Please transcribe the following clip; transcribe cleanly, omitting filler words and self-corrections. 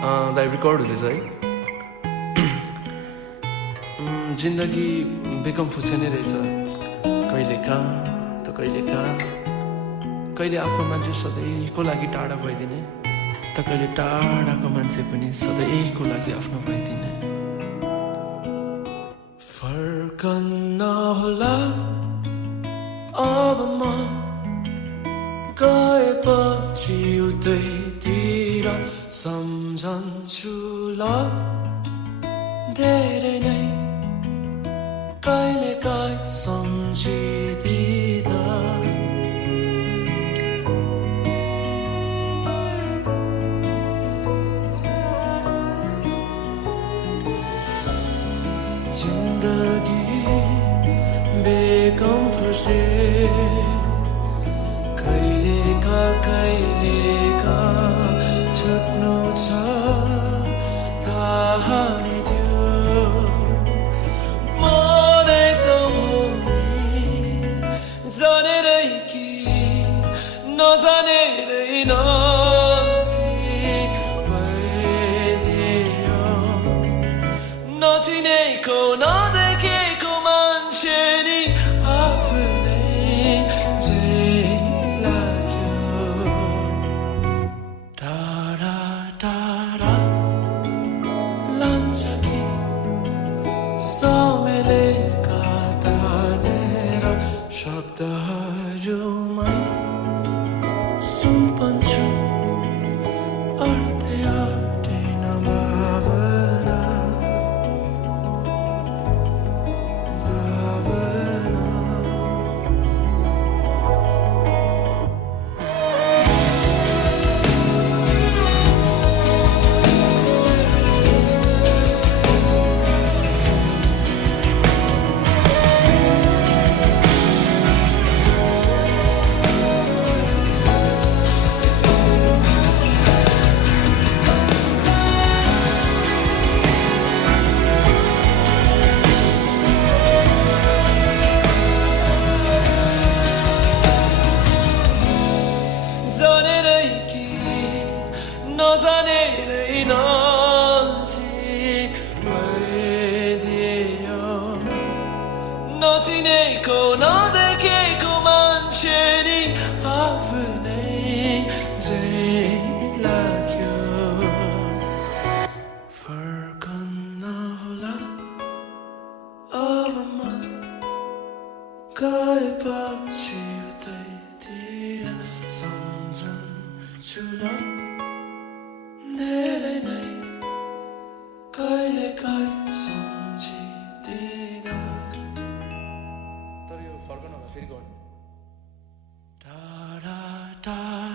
दाइ रेकर्ड हुँदैछ है। जिन्दगी बेकम फुसे नै रहेछ, कहिले कहाँ त कहिले कहाँ, कहिले आफ्नो मान्छे सधैँको लागि टाढा भइदिने त कहिले टाढाको मान्छे पनि सधैँको लागि आफ्नो भइदिने। फर्कन्न होला अब म गएपछि उतैतिर सम्झन्छु ल धेरै नै कहिले काहीँ सम्झिदिँदा। जिन्दगी बेगम फुसे, कहिलेका छुट्नु छ थाहा नै थियो। मनै त हो नि जानेरै कि नजानेरै नजिक भइदियो, नचिनेको नदेखेको मान्छे नि आफ्नै झै लाग्यो। टाढा टाढा लान्छ कि समयका तानेर शब्दहरूमा सुम्पन्छु अर्धै अर्धैन भावना। जानेरै कि नजानेरै नजिक भइदियो, नचिनेको नदेखेको मान्छे नि आफ्नै झै लाग्यो। फर्कन्न होला अब म गएपछि उतैतिर सम्झन्छु ल धेरै नै कहिले काहीँ सम्झिदिँदा। तर यो फर्कन होला फेरि गर्नु। टाढा टाढा